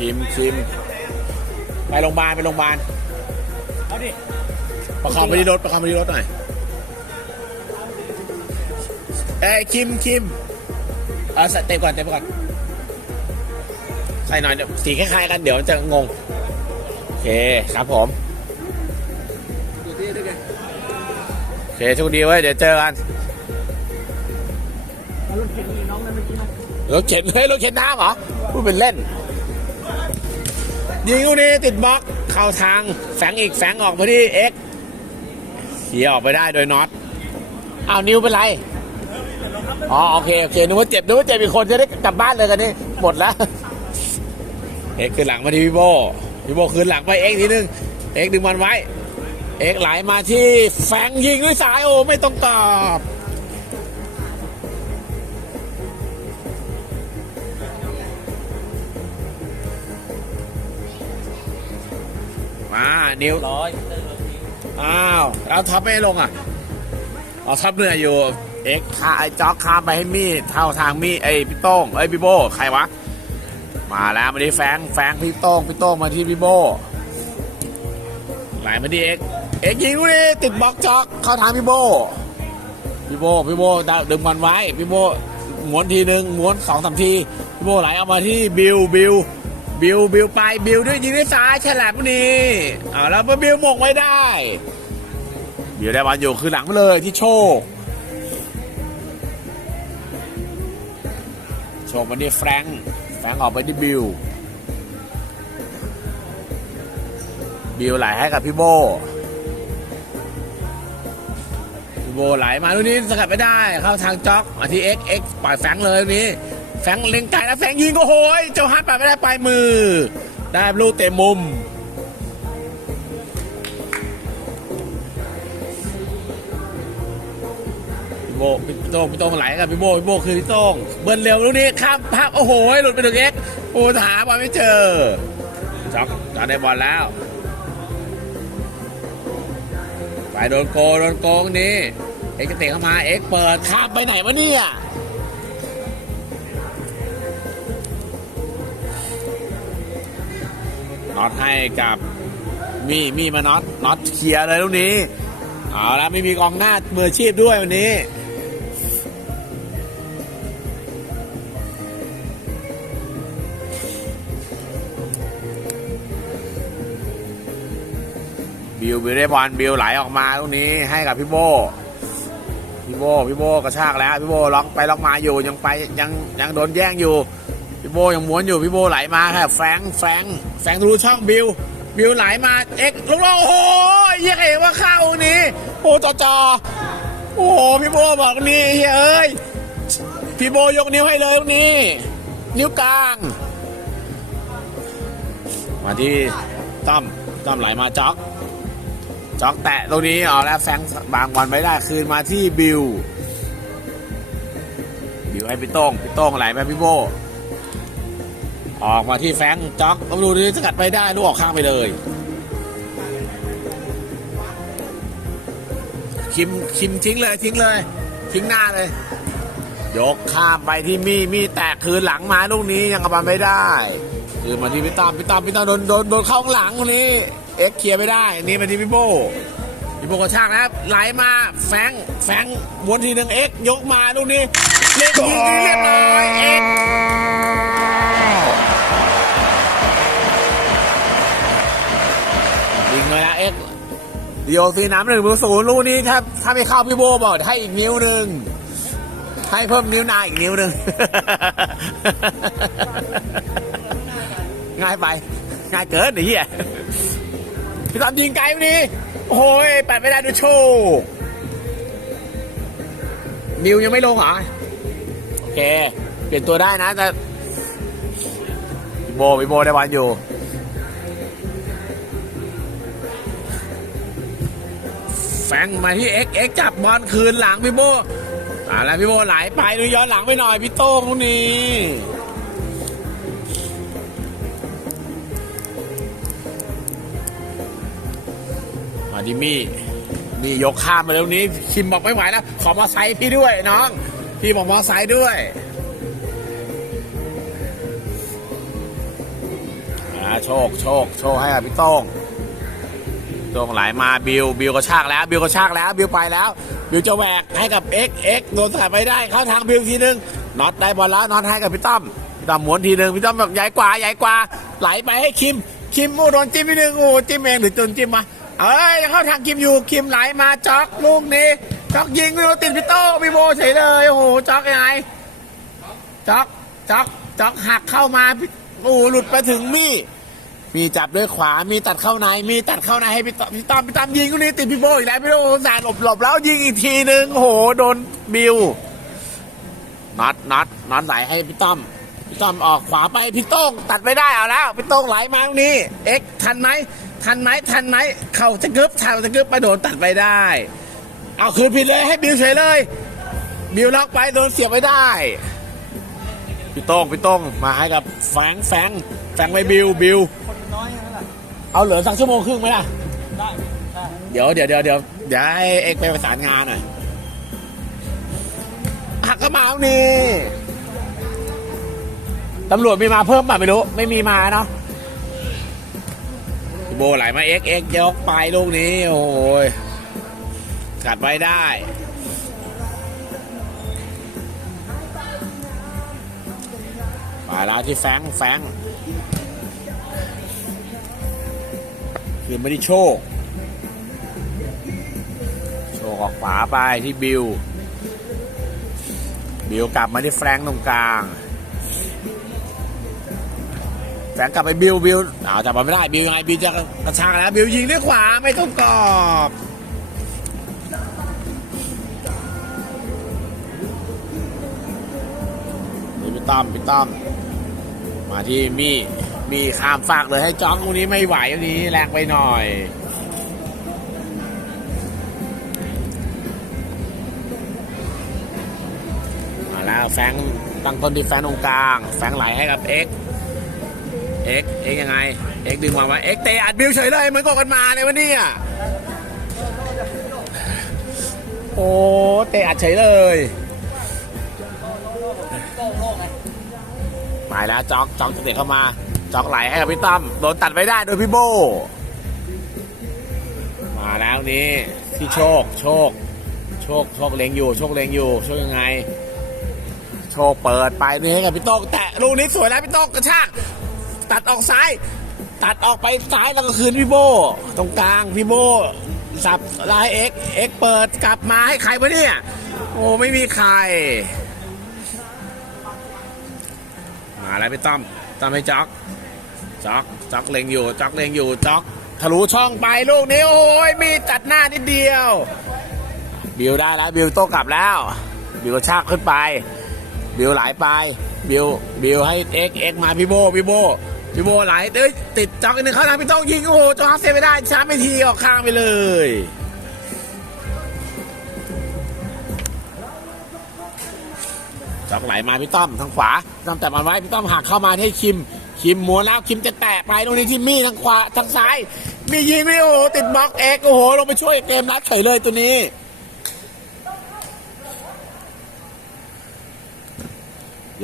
คิมคิมไปโรงพยาบาลไปโรงพยาบาลเอาดิประคองไปที่รถประคองไปที่รถหน่อยเอ้ยคิมคิมเอาใส่เต็มก่อนเต็มก่อนใส่หน่อยเดี๋ยวสีคล้ายๆกันเดี๋ยวจะงงโอเคครับผมดูที่ด้วยกันโอเคโชคดีไว้ยเดี๋ยวเจอกันเอารถเข็นมีน้องนั่นเมื่อกี้นะรถเข็นเฮ้ยรถเข็นน้ำเหรอพูดเป็นเล่น ยิงลูกนี้ติดบล็อกเข้าทางแฝงอีกแฝงออกมาที่เอ็กเขี่ยออกไปได้โดยน็อตอ้าวนิวเป็นไรอ๋อโอเคโอเคนึกว่าเจ็บนึกว่าเจ็บอีกคนจะได้กลับบ้านเลยกันนี่หมดแล้วเอ็กคืนหลังมาที่พี่โบพี่โบคืนหลังไปเอ็กทีนึงเอ็กดึงบอลไว้ เอ็กไหลมาที่แฝงยิงด้วยสายโอ้ไม่ต้องตอบ มานิ้วร้อยอ้าวแล้วท็อปไม่ให้ลงอะเอาท็อปเหนื่อยอยู่เอ็กซ์คาไอ้จ็อกคามไปให้มี่เท่าทางมี่ไอ้พี่โต้งไอ้ยพี่โบใครวะมาแล้วมาที่แฟงแฟงพี่โต้งพี่โต้งมาที่พี่โบไหลมาที่เอ็กซ์เอ็กซ์ยิงลูกนี้ติดบล็อกจ็อกเข้าทางพี่โบพี่โบพี่โบดึงบอลไว้พี่โบม้วนทีหนึ่งม้วนสองสามทีพี่โบไหลออกมาที่บิวบิว บิวบิวไปบิวด้วยยิงด้วยซ้ายฉลับนี่เอาแล้วบิวหมงไว้ได้บิวได้บอลอยู่คือหลังไปเลยที่โชค โชคมาที่แฟรงค์แฟรงค์ออกไปที่บิวบิวไหลให้กับพี่โบพี่โบไหลมาลูกนี้สกัดไม่ได้ เข้าทางจ็อกมาที่เอ็กเอ็กปล่อยแฟรงค์เลยนี้ แฟงเล็งไกลแล้วแฟงยิงก็โหยเจ้าฮัทปัดไม่ได้ปลายมือ ได้ลูกเตะมุมพี่โบพี่โต้งพี่โต้งไหลกับพี่โบพี่โบคือพี่โต้งเบิ้ลเร็วลูกนี้ข้ามภาพโอ้โหหลุดไปถึงเอ็กโอ้หาบอลไม่เจอจ็อกจอกได้บอลแล้วไปโดนโกโดนโกงนี้เอ็กจะเตะเข้ามาเอ็กเปิดข้ามไปไหนวะเนี่ย น็อตให้กับมี่มี่มาน็อตน็อตเคลียร์เลยลูกนี้เอาละไม่มีกองหน้ามืออาชีพด้วยวันนี้บิวบิวได้บอลบิวไหลออกมาตรงนี้ให้กับพี่โบพี่โบพี่โบกระชากแล้วพี่โบล็อกไปล็อกมาอยู่ยังไปยังยังโดนแย่งอยู่ พี่โบยังม้วนอยู่พี่โบไหลมาค่ะแฟงแฟงแฟงทะลุช่องบิวบิวไหลมาเอ็กลูกเราโอ้โหเยี่ยเอว่าเข้านี้โอ้จอจอโอ้โหพี่โบบอกนี่เฮ้ยเอ้ยพี่โบยกนิ้วให้เลยตรงนี้ นิ้วกลาง มาที่ต้อมต้อมไหลมาจ็อกจ็อกแตะตรงนี้อ๋อแล้วแฟงบางบอลไม่ได้คืนมาที่บิวบิวให้พี่โต้งพี่โต้งไหลไปพี่โบ ออกมาที่แฟงจ็อกต้องดูดิสกัดไปได้ลูกออกข้างไปเลย คิมคิมทิ้งเลยทิ้งเลย ทิ้งหน้าเลย ยกข้ามไปที่มี่มี่แตกคืนหลังมาลูกนี้ยังกระบาลไม่ได้ คือมาที่พี่ตามพี่ตามพี่ตามโดนโดนโดนเข้าหลังคนนี้ เอ็กเคลียร์ไม่ได้ นี่มาที่พี่โบพี่โบกระชากนะครับไหลมาแฟงแฟงวนทีหนึ่งเอ็กยกมาลูกนี้เล็กยิงเรียบร้อยเอ็ก ยิงเลยนะเอ็กซ์ดีโอซีน้ำหนึ่งศูนย์ลูกนี้ถ้าถ้าไม่เข้าพี่โบบอกให้อีกนิ้วหนึ่งให้เพิ่มนิ้วนางอีกนิ้วหนึ่งง่ายไป ง่ายเกินไอ้เหี้ยพี่ตามยิงไกลวันนี้โอ้ยแปดไม่ได้ดูโชว์นิวยังไม่ลงเหรอ โอเค เปลี่ยนตัวได้นะแต่พี่โบพี่โบได้บอลอยู่ แฟงมาที่เอ็กเอ็กจับบอลคืนหลังพี่โบอ่าแล้วพี่โบไหลไปดูย้อนหลังไปหน่อยพี่โต้งนี้มาดิมี่นี่ยกข้ามมาแล้วนี้คิมบอกไม่ไหวแล้วขอมอไซค์พี่ด้วยน้อง พี่บอกมอไซค์ด้วยโชค โชค โชคให้กับพี่โต้ง ต้งไหลมาบิวบิวก็ชากแล้วบิวก็ชากแล้วบิวไปแล้ว บิวจะแหวกให้กับเอ็กเอ็กโดนสกัดไปได้เข้าทางบิวทีนึงน็อตได้บอลแล้วน็อตให้กับพี่ต้อมพี่ต้อมหมุนทีนึงพี่ต้อมแบบใหญ่กว่าใหญ่กว่า ไหลไปให้คิมคิมโอ้โดนจิ้มทีนึงโอ้จิ้มเองหรือจนจิ้มมาเอ้ยเข้าทางคิมอยู่คิมไหลมาจ็อกลูกนี้จ็อกยิงไม่รู้ติดพี่โต้พี่โบเฉยเลยโอ้โหจ็อกยังไงจ็อกจ็อกจ็อกหักเข้ามาโอ้หลุดไปถึงมี่ มีจับด้วยขวา มีตัดเข้าใน มีตัดเข้าในให้พี่ต้อมพี่ต้อมพี่ต้อมยิงลูนี้ติดพี่โบอีกแล้วพี่โบสาดหลบหลบแล้วยิงอีกทีนึงโหโดนบิวน็อตน็อตน็อตไหลให้พี่ต้อมพี่ต้อมออกขวาไปพี่โต้งตัดไม่ได้เอาแล้วพี่โต้งไหลมาตรงนี้ เอ็กทันไหมทันไหมทันไหมเข่าจะกึบเข่าจะกึบไปโดนตัดไปได้ เอาคืนผิดเลยให้บิวเฉยเลย บิวล็อกไปโดนเสียบไม่ได้พี่โต้งพี่โต้งมาให้กับแฟงแฟงแฟงไปบิวบิว นน้อยนั่นแหละเอาเหลือสักชั่วโมงครึ่งไหมล่ะ ได้ได้เดี๋ยวเดี๋ยวเดี๋ยวเดี๋ยวเดี๋ยวให้เอกไปประสานงานหน่อยหักกระมาเอานี่ตำรวจมีมาเพิ่มป่ะไม่รู้ ไม่มีมาเนาะพี่โบไหลมาเอ็กเอ็กยกไปลูกนี้ โอ้ยกัดไว้ได้ไปแล้วที่แฟงแฟง คือไม่ได้โชค โชคออกขวาไปที่บิวบิวกลับมาที่แฟรงค์ตรงกลาง แฟรงค์กลับไปบิวบิวอ้าวจับมันไม่ได้บิวยังไงบิวจะกระชากแล้วบิวยิงด้วยขวาไม่ต้องกรอบนี่พี่ต้มพี่ต้มมาที่มี่ มีข้ามฝากเลยให้จ้องตรงนี้ไม่ไหวตรงนี้แรงไปหน่อยมาแล้วแฟงตั้งต้นที่แฟงตรงกลาง แฟงไหลให้กับเอ็กเอ็กเอ็กยังไง เอ็กดึงมาว่าเอ็กเตะอัดบิวเฉยเลยเหมือนกกันมาในวันนี้อะโอ้เตะอัดเฉยเลยไงมาแล้วจ็อกจ็อกจะเตะเข้ามา จอกไหลให้กับพี่ตั้มโดนตัดไม่ได้โดยพี่โบ มาแล้วนี่ที่โชค โชค โชค โชคเล็งอยู่ โชคเล็งอยู่ โชคยังไง โชคเปิดไปนี่ให้กับพี่โต้งแตะลูกนี้สวยแล้วพี่โต้งกระชากตัดออกซ้าย ตัดออกไปซ้ายแล้วก็คืนพี่โบ ตรงกลางพี่โบสับลายเอ็กเอ็กเปิดกลับมาให้ใครวะเนี่ย โอ้ไม่มีใคร มาแล้วพี่ต้อม ต้อมให้จ็อกจ็อกจ็อกเล็งอยู่จ็อกเล็งอยู่จ็อกทะลุช่องไปลูกนี้โอ้ยมีตัดหน้านิดเดียว บิวได้แล้วบิวโต้กลับแล้ว บิวชากขึ้นไป บิวไหลไป บิวบิวให้เอ็กเอ็กมาพี่โบพี่โบพี่โบไหลเอ้ยติดจ็อกอีกหนึ่งเข้าทางพี่โต้งยิงโอ้โหจ็อกเซฟไม่ได้ช้าไม่ทีออกข้างไปเลย จ็อกไหลมาพี่ต้อมทางขวาต้อมแตะมันไว้พี่ต้อมหักเข้ามาให้คิม คิมม้วนแล้วคิมจะแตะไปตรงนี้ที่มี่ทางขวาทางซ้ายมียิงไม่โอ้ติดบล็อกเอ็กโอ้โหลงไปช่วยเกมรัดเฉยเลยตัวนี้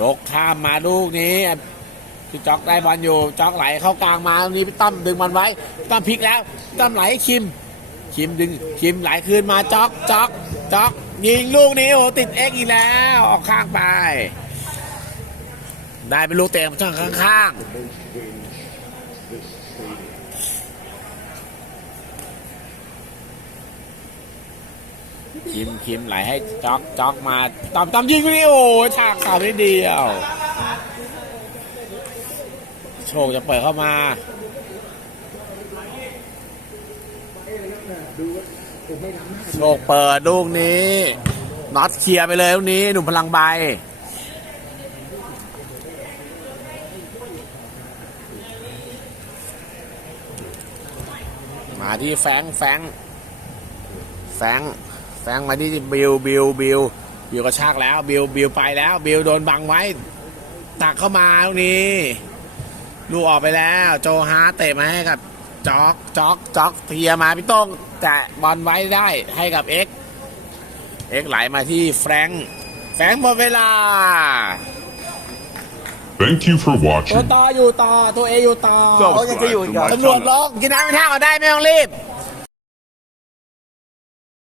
ยกข้ามมาลูกนี้พี่จ็อกได้บอลอยู่จ็อกไหลเข้ากลางมาตรงนี้พี่ต้อมดึงมันไว้พี่ต้อมพลิกแล้วพี่ต้อมไหลให้คิม คิมดึงคิมไหลคืนมาจ็อกจ็อกจ็อกยิงลูกนี้โอ้ติดเอ็กอีกแล้ว ออกข้างไป ได้เป็นลูกเตะช่องข้างๆคิมคิมไหลให้จ็อกจ็อกมาตอมตอมยิงลูกนี้โอ้ฉากขาวนิดเดียว โชคจะเปิดเข้ามา โชคเปิดลูกนี้น็อตเคลียร์ไปเลยลูกนี้ หนุ่มพลังใบมาที่แฟงแฟงแฟงแฟงมาที่บิวบิวบิวบิวกระชากแล้ว บิวบิวไปแล้ว บิวโดนบังไว้ ตักเข้ามาลูกนี้ ลูกออกไปแล้ว โจฮาร์เตะมาให้กับ จ็อกจ็อกจ็อกเทียร์มาพี่โต้งแตะบอลไว้ได้ให้กับเอ็กเอ็กไหลมาที่แฟรงค์แฟรงค์หมดเวลา Thank you for ตัว watching. ต่ออยู่ต่อตัวเออยู่ต่อ Subscribe to my ยังจะอยู่อีกเหรอตำรวจ channel. ร้องกินน้ำไม่ท่าก็ได้ไม่ต้องรีบ